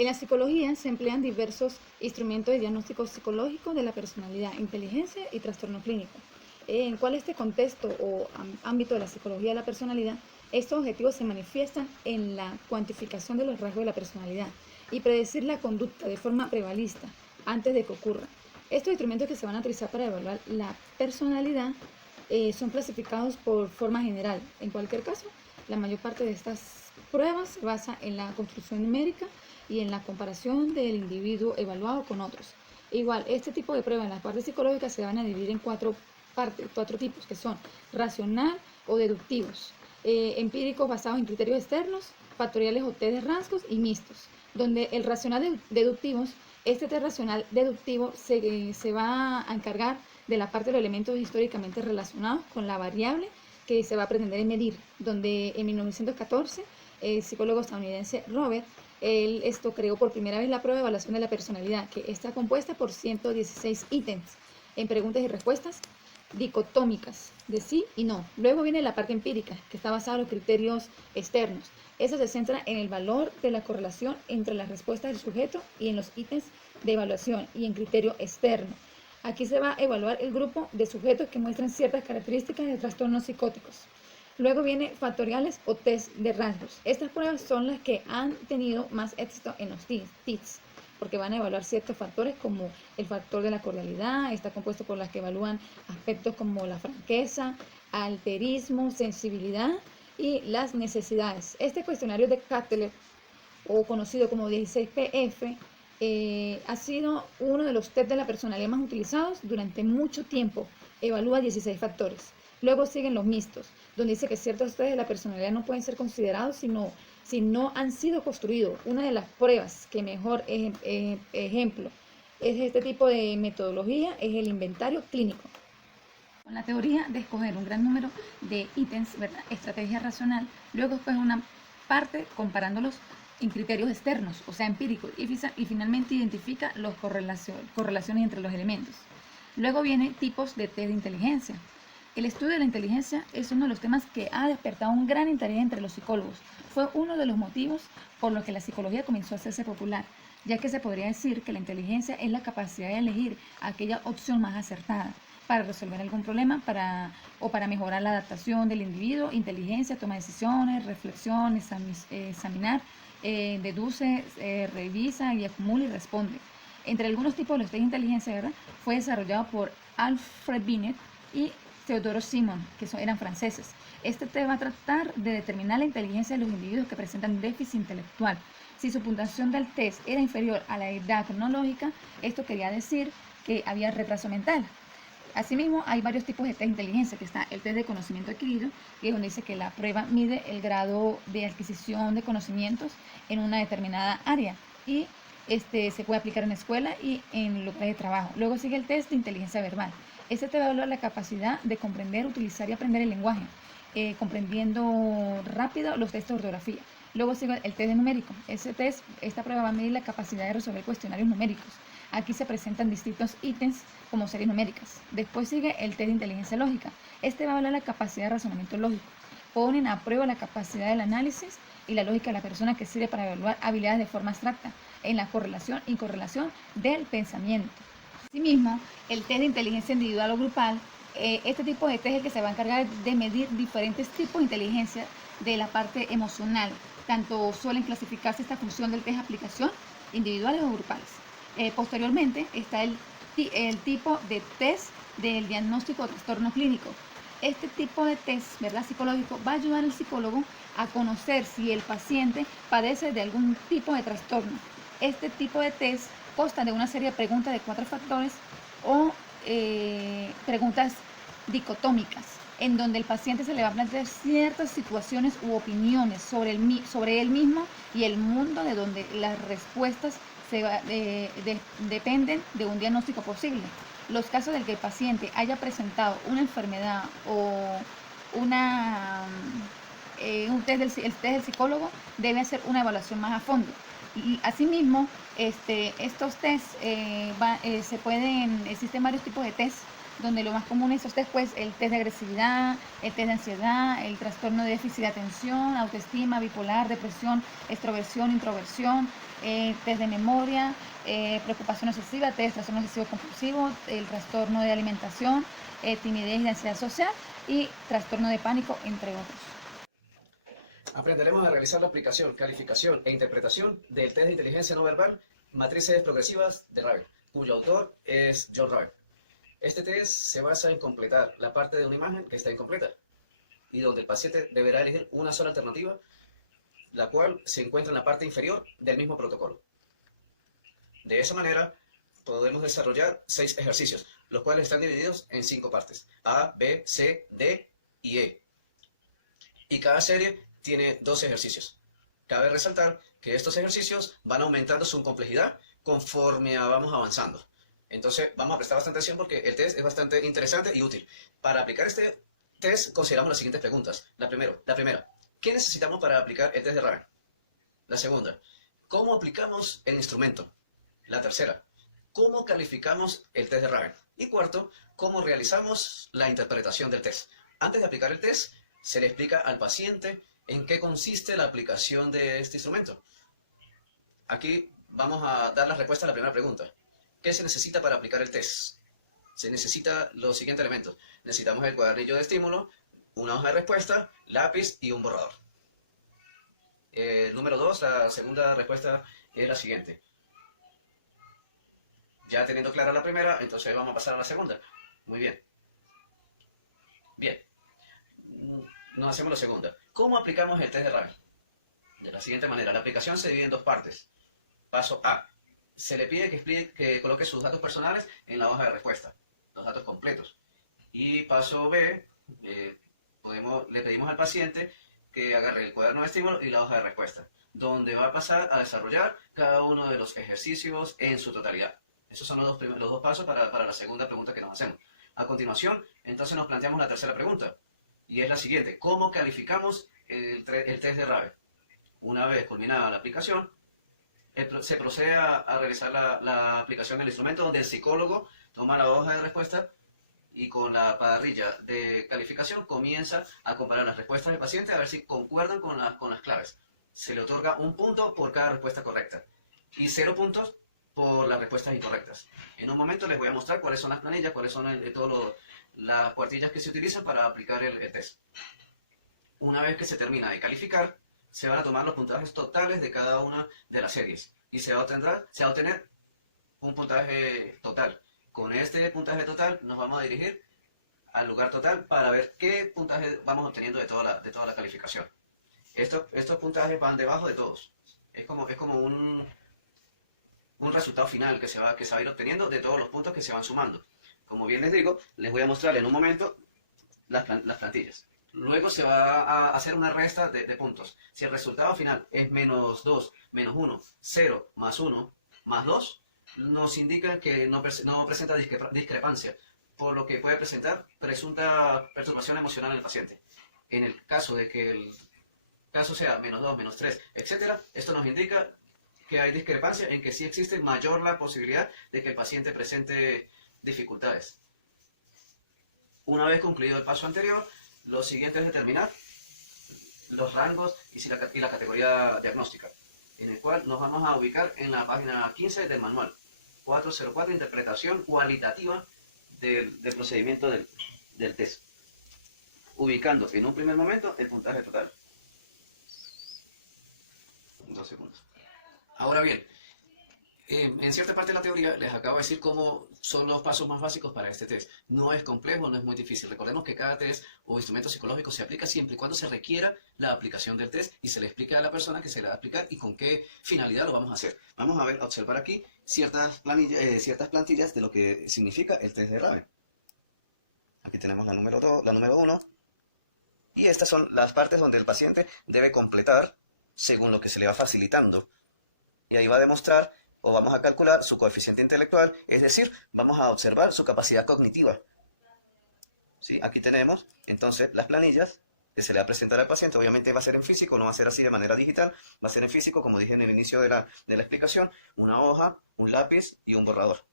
En la psicología se emplean diversos instrumentos de diagnóstico psicológico de la personalidad, inteligencia y trastorno clínico. En cuál este contexto o ámbito de la psicología de la personalidad, estos objetivos se manifiestan en la cuantificación de los rasgos de la personalidad y predecir la conducta de forma prevalista antes de que ocurra. Estos instrumentos que se van a utilizar para evaluar la personalidad son clasificados por forma general. En cualquier caso, la mayor parte de estas pruebas se basa en la construcción numérica y en la comparación del individuo evaluado con otros. Igual, este tipo de pruebas en las partes psicológicas se van a dividir en cuatro tipos, que son racional o deductivos, empíricos basados en criterios externos, factoriales o test de rasgos y mixtos, donde el racional deductivos, este test racional deductivo se va a encargar de la parte de los elementos históricamente relacionados con la variable que se va a pretender medir, donde en 1914 el psicólogo estadounidense Robert, él creó por primera vez la prueba de evaluación de la personalidad, que está compuesta por 116 ítems en preguntas y respuestas dicotómicas de sí y no. Luego viene la parte empírica, que está basada en los criterios externos. Eso se centra en el valor de la correlación entre las respuestas del sujeto y en los ítems de evaluación y en criterio externo. Aquí se va a evaluar el grupo de sujetos que muestran ciertas características de trastornos psicóticos. Luego viene factoriales o test de rasgos. Estas pruebas son las que han tenido más éxito en los TITS, porque van a evaluar ciertos factores como el factor de la cordialidad, está compuesto por las que evalúan aspectos como la franqueza, alterismo, sensibilidad y las necesidades. Este cuestionario de Cutler, o conocido como 16PF, ha sido uno de los test de la personalidad más utilizados durante mucho tiempo. Evalúa 16 factores. Luego siguen los mixtos, donde dice que ciertos test de la personalidad no pueden ser considerados si no han sido construidos. Una de las pruebas que mejor ejemplo es este tipo de metodología es el inventario clínico. Con la teoría de escoger un gran número de ítems, ¿verdad? Estrategia racional, luego escoge una parte comparándolos en criterios externos, o sea, empíricos, y finalmente identifica las correlaciones entre los elementos. Luego viene tipos de test de inteligencia. El estudio de la inteligencia es uno de los temas que ha despertado un gran interés entre los psicólogos. Fue uno de los motivos por los que la psicología comenzó a hacerse popular, ya que se podría decir que la inteligencia es la capacidad de elegir aquella opción más acertada para resolver algún problema o para mejorar la adaptación del individuo. Inteligencia, toma de decisiones, reflexión, examinar, deduce, revisa y acumula y responde. Entre algunos tipos de los test de inteligencia, ¿verdad?, fue desarrollado por Alfred Binet y Theodore Simon, que eran franceses. Este test va a tratar de determinar la inteligencia de los individuos que presentan déficit intelectual. Si su puntuación del test era inferior a la edad cronológica, esto quería decir que había retraso mental. Asimismo, hay varios tipos de test de inteligencia, que está el test de conocimiento adquirido, que es donde dice que la prueba mide el grado de adquisición de conocimientos en una determinada área y se puede aplicar en la escuela y en lugares de trabajo. Luego sigue el test de inteligencia verbal. Este te va a evaluar la capacidad de comprender, utilizar y aprender el lenguaje, comprendiendo rápido los textos de ortografía. Luego sigue el test de numérico. Esta prueba va a medir la capacidad de resolver cuestionarios numéricos. Aquí se presentan distintos ítems como series numéricas. Después sigue el test de inteligencia lógica. Este va a evaluar la capacidad de razonamiento lógico. Ponen a prueba la capacidad del análisis y la lógica de la persona, que sirve para evaluar habilidades de forma abstracta en la correlación y correlación del pensamiento. Asimismo, el test de inteligencia individual o grupal, este tipo de test es el que se va a encargar de medir diferentes tipos de inteligencia de la parte emocional. Tanto suelen clasificarse esta función del test de aplicación individuales o grupales. Posteriormente está el tipo de test del diagnóstico de trastorno clínico. Este tipo de test, ¿verdad?, psicológico, va a ayudar al psicólogo a conocer si el paciente padece de algún tipo de trastorno. Este tipo de test consta de una serie de preguntas de 4 factores o preguntas dicotómicas, en donde el paciente se le va a plantear ciertas situaciones u opiniones sobre él mismo y el mundo, de donde las respuestas dependen de un diagnóstico posible. Los casos en que el paciente haya presentado una enfermedad o el test del psicólogo debe hacer una evaluación más a fondo. Y asimismo, estos tests existen varios tipos de tests donde lo más común es usted, pues, el test de agresividad, el test de ansiedad, el trastorno de déficit de atención, autoestima, bipolar, depresión, extroversión, introversión, test de memoria, preocupación obsesiva, test de trastorno obsesivo compulsivo, el trastorno de alimentación, timidez y ansiedad social y trastorno de pánico, entre otros. Aprenderemos a realizar la aplicación, calificación e interpretación del test de inteligencia no verbal, matrices progresivas de Raven, cuyo autor es John Raven. Este test se basa en completar la parte de una imagen que está incompleta y donde el paciente deberá elegir una sola alternativa, la cual se encuentra en la parte inferior del mismo protocolo. De esa manera, podemos desarrollar 6 ejercicios, los cuales están divididos en 5 partes: A, B, C, D y E. Y cada serie tiene 2 ejercicios. Cabe resaltar que estos ejercicios van aumentando su complejidad conforme vamos avanzando. Entonces vamos a prestar bastante atención porque el test es bastante interesante y útil. Para aplicar este test consideramos las siguientes preguntas. La primera, ¿qué necesitamos para aplicar el test de Raven? La segunda, ¿cómo aplicamos el instrumento? La tercera, ¿cómo calificamos el test de Raven? Y cuarto, ¿cómo realizamos la interpretación del test? Antes de aplicar el test, se le explica al paciente en qué consiste la aplicación de este instrumento. Aquí vamos a dar la respuesta a la primera pregunta. ¿Qué se necesita para aplicar el test? Se necesita los siguientes elementos. Necesitamos el cuadernillo de estímulo, una hoja de respuesta, lápiz y un borrador. Número 2, la segunda respuesta es la siguiente. Ya teniendo clara la primera, entonces vamos a pasar a la segunda. Muy bien. Bien. Nos hacemos la segunda. ¿Cómo aplicamos el test de Raven? De la siguiente manera. La aplicación se divide en 2 partes. Paso A. Se le pide que coloque sus datos personales en la hoja de respuesta, los datos completos. Y paso B, le pedimos al paciente que agarre el cuaderno de estímulo y la hoja de respuesta, donde va a pasar a desarrollar cada uno de los ejercicios en su totalidad. Esos son los dos pasos para la segunda pregunta que nos hacemos. A continuación, entonces nos planteamos la tercera pregunta, y es la siguiente: ¿cómo calificamos el test de Raven? Una vez culminada la aplicación, se procede a realizar la aplicación del instrumento, donde el psicólogo toma la hoja de respuesta y con la parrilla de calificación comienza a comparar las respuestas del paciente a ver si concuerdan con las claves. Se le otorga 1 punto por cada respuesta correcta y 0 puntos por las respuestas incorrectas. En un momento les voy a mostrar cuáles son las planillas, cuáles son todas las cuartillas que se utilizan para aplicar el test. Una vez que se termina de calificar, se van a tomar los puntajes totales de cada una de las series y se va a obtener un puntaje total. Con este puntaje total nos vamos a dirigir al lugar total para ver qué puntaje vamos obteniendo de toda la calificación. Estos puntajes van debajo de todos. Es como un resultado final que se va a ir obteniendo de todos los puntos que se van sumando. Como bien les digo, les voy a mostrar en un momento las plantillas. Luego se va a hacer una resta de puntos. Si el resultado final es -2, -1, 0, +1, +2, nos indica que no presenta discrepancia, por lo que puede presentar presunta perturbación emocional en el paciente. En el caso de que el caso sea -2, -3, etc., esto nos indica que hay discrepancia, en que sí existe mayor la posibilidad de que el paciente presente dificultades. Una vez concluido el paso anterior, lo siguiente es determinar los rangos y la categoría diagnóstica, en el cual nos vamos a ubicar en la página 15 del manual 404, interpretación cualitativa del procedimiento del test, ubicando en un primer momento el puntaje total. 2 segundos. Ahora bien, en cierta parte de la teoría les acabo de decir cómo son los pasos más básicos para este test. No es complejo, no es muy difícil. Recordemos que cada test o instrumento psicológico se aplica siempre y cuando se requiera la aplicación del test y se le explica a la persona que se le va a aplicar y con qué finalidad lo vamos a hacer. Vamos a observar aquí ciertas plantillas de lo que significa el test de Raven. Aquí tenemos la número 1, y estas son las partes donde el paciente debe completar según lo que se le va facilitando. Y ahí va a demostrar, o vamos a calcular, su coeficiente intelectual, es decir, vamos a observar su capacidad cognitiva. ¿Sí? Aquí tenemos entonces las planillas que se le va a presentar al paciente. Obviamente va a ser en físico, no va a ser así de manera digital, va a ser en físico, como dije en el inicio de la explicación: una hoja, un lápiz y un borrador.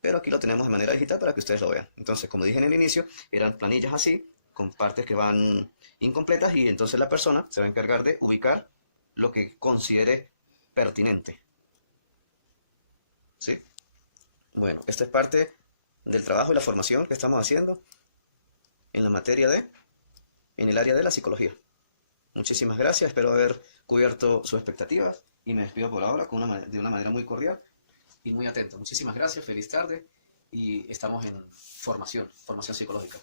pero aquí lo tenemos de manera digital para que ustedes lo vean. Entonces, como dije en el inicio, eran planillas así, con partes que van incompletas, y entonces la persona se va a encargar de ubicar lo que considere pertinente. ¿Sí? Bueno, esta es parte del trabajo y la formación que estamos haciendo en la materia en el área de la psicología. Muchísimas gracias, espero haber cubierto sus expectativas y me despido por ahora de una manera muy cordial y muy atento. Muchísimas gracias, feliz tarde y estamos en formación psicológica.